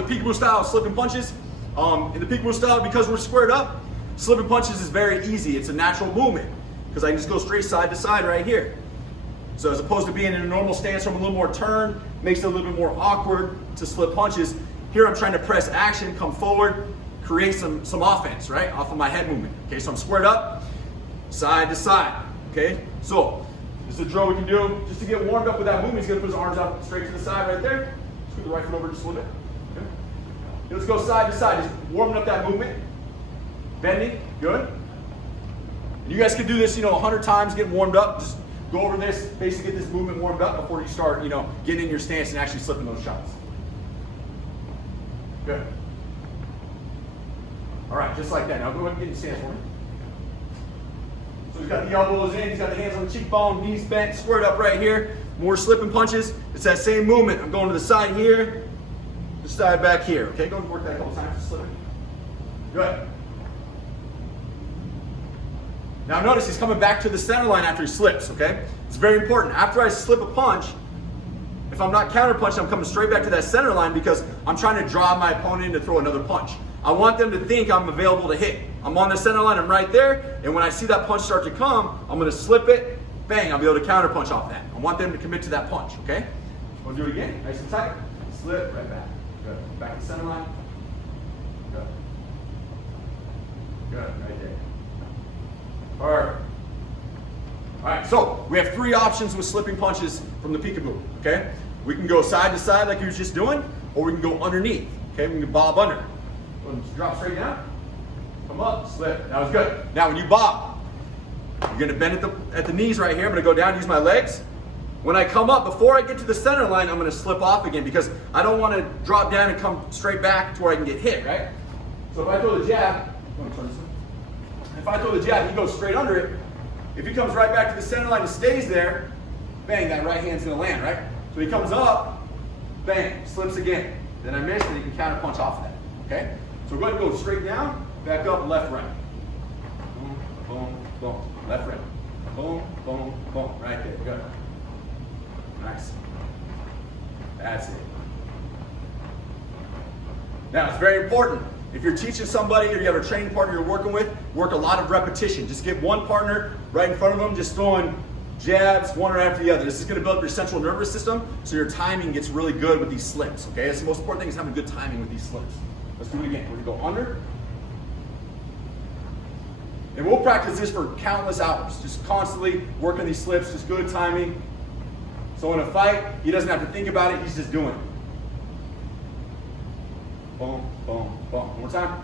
The peekaboo style of slipping punches. In the peekaboo style, because we're squared up, slipping punches is very easy. It's a natural movement because I can just go straight side to side right here. So as opposed to being in a normal stance from a little more turn, makes it a little bit more awkward to slip punches. Here I'm trying to press action, come forward, create some offense, right? Off of my head movement. Okay, so I'm squared up, side to side. Okay, so this is a drill we can do just to get warmed up with that movement. He's gonna put his arms out straight to the side right there. Scoot the right foot over just a little bit. Okay. Let's go side to side, just warming up that movement. Bending, good. And you guys can do this, 100 times, getting warmed up. Just go over this, basically get this movement warmed up before you start, getting in your stance and actually slipping those shots. Good. All right, just like that. Now go ahead and get in stance for me. So he's got the elbows in, he's got the hands on the cheekbone, knees bent, squared up right here. More slipping punches. It's that same movement. I'm going to the side here, the side back here. Okay, go and work that a couple times, just slip it. Good. Now notice he's coming back to the center line after he slips, okay? It's very important. After I slip a punch, if I'm not counter punching, I'm coming straight back to that center line because I'm trying to draw my opponent in to throw another punch. I want them to think I'm available to hit. I'm on the center line, I'm right there, and when I see that punch start to come, I'm gonna slip it, bang, I'll be able to counter punch off that. I want them to commit to that punch, okay? We'll do it again, nice and tight. Slip, right back. Good, back to the center line. Good. Good, right there. Perfect. All right, so we have 3 options with slipping punches from the peekaboo, okay? We can go side to side like he was just doing, or we can go underneath, okay? We can bob under. Just drop straight down, come up, slip. That was good. Now when you bob, you're gonna bend at the knees right here. I'm gonna go down, use my legs. When I come up, before I get to the center line, I'm gonna slip off again because I don't wanna drop down and come straight back to where I can get hit, right? So if I throw the jab, if I throw the jab, he goes straight under it. If he comes right back to the center line and stays there, bang, that right hand's gonna land, right? So he comes up, bang, slips again. Then I miss, and he can counter punch off of that, okay? So go ahead and go straight down, back up, left, right. Boom, boom, boom, left, right. Boom, boom, boom, right there, good. Nice. That's it. Now, it's very important. If you're teaching somebody or you have a training partner you're working with, work a lot of repetition. Just get one partner right in front of them, just throwing jabs, one right after the other. This is gonna build up your central nervous system so your timing gets really good with these slips, okay? That's the most important thing, is having good timing with these slips. Let's do it again. We're gonna go under. And we'll practice this for countless hours, just constantly working these slips, just good timing. So in a fight, he doesn't have to think about it, he's just doing it. Boom, boom, boom. One more time.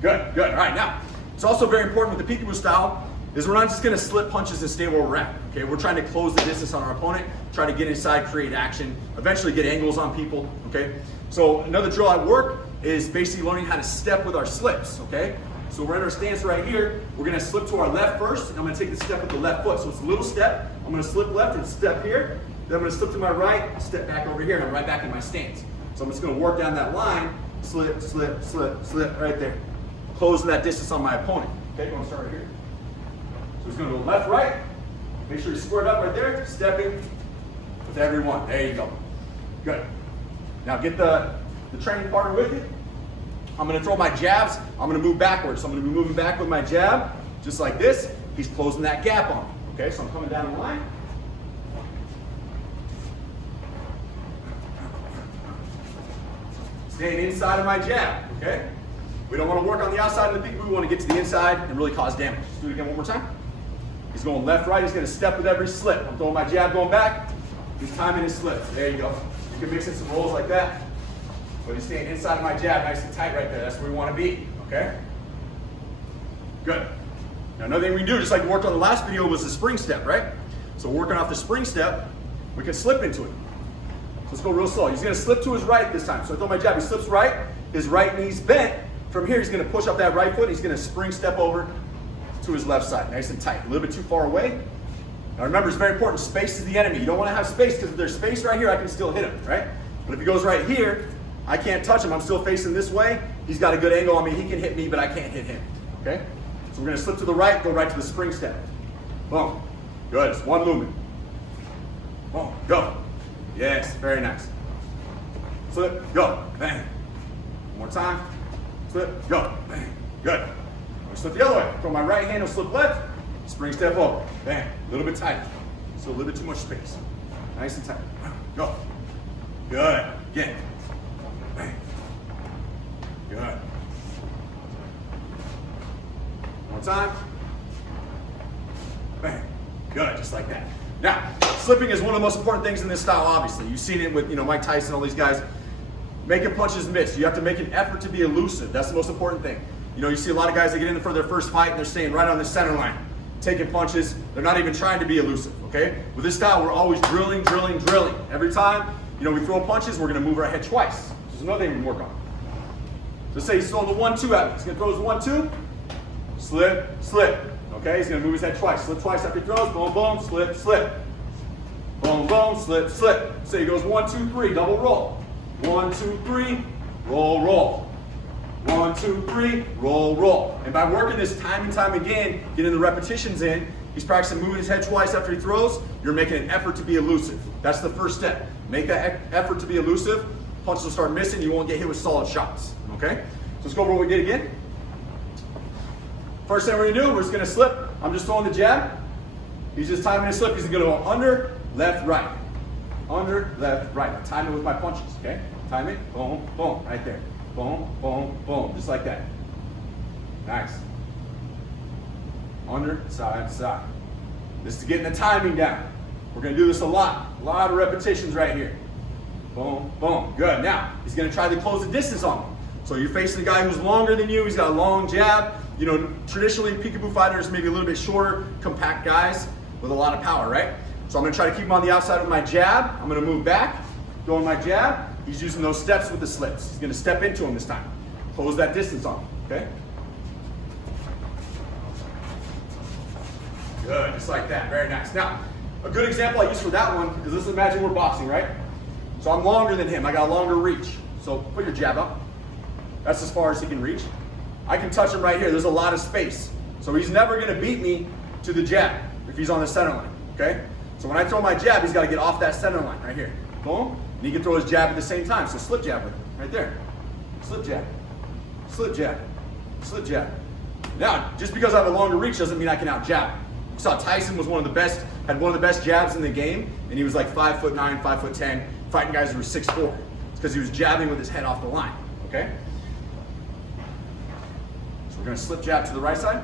Good, good. All right, now, it's also very important with the peekaboo style is we're not just gonna slip punches and stay where we're at, okay? We're trying to close the distance on our opponent, try to get inside, create action, eventually get angles on people, okay? So another drill I work is basically learning how to step with our slips, okay? So we're in our stance right here. We're gonna slip to our left first, and I'm gonna take the step with the left foot. So it's a little step. I'm gonna slip left and step here. Then I'm gonna slip to my right, step back over here, and I'm right back in my stance. So I'm just gonna work down that line, slip, slip, slip, slip, right there. Closing that distance on my opponent. Okay, we're gonna start right here. So he's gonna go left, right. Make sure he's squared up right there, stepping with every one. There you go. Good. Now get the training partner with you. I'm gonna throw my jabs. I'm gonna move backwards. So I'm gonna be moving back with my jab, just like this. He's closing that gap on me. Okay, so I'm coming down the line. Staying inside of my jab, okay? We don't want to work on the outside of the peekaboo. We want to get to the inside and really cause damage. Let's do it again one more time. He's going left, right. He's going to step with every slip. I'm throwing my jab going back. He's timing his slips. There you go. You can mix in some rolls like that. But he's staying inside of my jab, nice and tight right there. That's where we want to be, okay? Good. Now another thing we do, just like we worked on the last video, was the spring step, right? So working off the spring step, we can slip into it. So let's go real slow. He's gonna slip to his right this time. So I throw my jab, he slips right, his right knee's bent. From here, he's gonna push up that right foot, he's gonna spring step over to his left side, nice and tight. A little bit too far away. Now remember, it's very important, space is the enemy. You don't wanna have space, because if there's space right here, I can still hit him, right? But if he goes right here, I can't touch him, I'm still facing this way. He's got a good angle on me, he can hit me, but I can't hit him, okay? So we're gonna slip to the right, go right to the spring step. Boom, good, it's one movement. Boom, go. Yes, very nice. Slip, go, bang. One more time. Slip, go. Bang. Good. I'm gonna slip the other way. Throw my right hand, I'll slip left. Spring step over. Bang. A little bit tighter. So a little bit too much space. Nice and tight. Go. Good. Again. Bang. Good. One more time. Bang. Good. Just like that. Now, slipping is one of the most important things in this style, obviously. You've seen it with, Mike Tyson, all these guys. Making punches miss. You have to make an effort to be elusive. That's the most important thing. You see a lot of guys that get in for their first fight and they're staying right on the center line, taking punches. They're not even trying to be elusive, okay? With this style, we're always drilling, drilling, drilling. Every time, we throw punches, we're gonna move our head twice. This is another thing we can work on. So say he's throwing the 1-2 at me. He's gonna throw his 1-2, slip, slip. Okay, he's gonna move his head twice. Slip twice after he throws, boom, boom, slip, slip. Boom, boom, slip, slip. So he goes 1, 2, 3, double roll. 1, 2, 3, roll, roll. 1, 2, 3, roll, roll. And by working this time and time again, getting the repetitions in, he's practicing moving his head twice after he throws. You're making an effort to be elusive. That's the first step. Make that effort to be elusive. Punches will start missing. You won't get hit with solid shots. Okay? So let's go over what we did again. First thing we're gonna do, we're just gonna slip. I'm just throwing the jab. He's just timing his slip. He's gonna go under, left, right. Under, left, right. Now time it with my punches, okay? Time it, boom, boom, right there. Boom, boom, boom, just like that. Nice. Under, side, side. This is getting the timing down. We're gonna do this a lot of repetitions right here. Boom, boom, good. Now, he's gonna try to close the distance on me. So you're facing a guy who's longer than you, he's got a long jab. Traditionally, Peekaboo fighters maybe a little bit shorter, compact guys with a lot of power, right? So I'm gonna try to keep him on the outside with my jab. I'm gonna move back, go on my jab. He's using those steps with the slips. He's gonna step into him this time. Close that distance on him, okay? Good, just like that, very nice. Now, a good example I use for that one is, let's imagine we're boxing, right? So I'm longer than him, I got a longer reach. So put your jab up. That's as far as he can reach. I can touch him right here, there's a lot of space. So he's never gonna beat me to the jab if he's on the center line, okay? So when I throw my jab, he's gotta get off that center line right here. Boom, and he can throw his jab at the same time. So slip jab with him, right there. Slip jab, slip jab, slip jab. Now, just because I have a longer reach doesn't mean I can out jab him. You saw Tyson was had one of the best jabs in the game, and he was like 5'9", 5'10", fighting guys who were 6'4". It's because he was jabbing with his head off the line, okay? So we're gonna slip jab to the right side.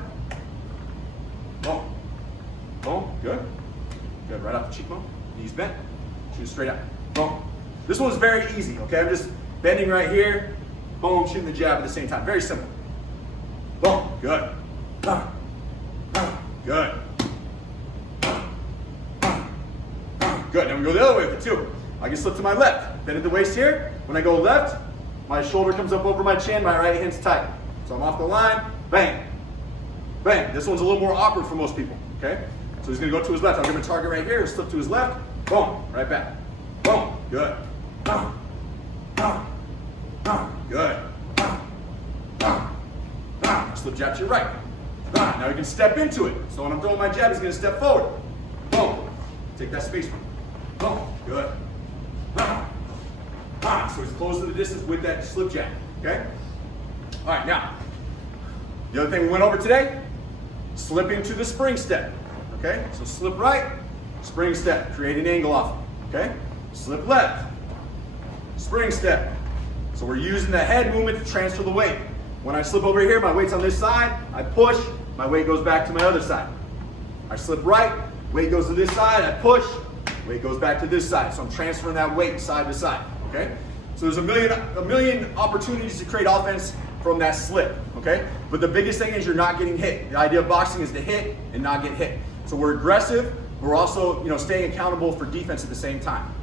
Boom, boom, good. Good, right off the cheekbone, knees bent, shoot straight out. Boom. This one's very easy, okay? I'm just bending right here, boom, shooting the jab at the same time. Very simple. Boom, good. Good. Good, now we go the other way with it too. I can slip to my left, bend at the waist here. When I go left, my shoulder comes up over my chin, my right hand's tight. So I'm off the line, bang, bang. This one's a little more awkward for most people, okay? So he's gonna go to his left. I'll give him a target right here, slip to his left, boom, right back. Boom, good. Good. Slip jab to your right. Now he can step into it. So when I'm throwing my jab, he's gonna step forward. Boom. Take that space from him. Boom, good. So he's close to the distance with that slip jab, okay? All right, now, the other thing we went over today, slipping to the spring step, okay? So slip right, spring step, create an angle off it, okay? Slip left, spring step. So we're using the head movement to transfer the weight. When I slip over here, my weight's on this side, I push, my weight goes back to my other side. I slip right, weight goes to this side, I push, weight goes back to this side. So I'm transferring that weight side to side, okay? So there's a million opportunities to create offense from that slip, okay? But the biggest thing is you're not getting hit. The idea of boxing is to hit and not get hit. So we're aggressive, but we're also, staying accountable for defense at the same time.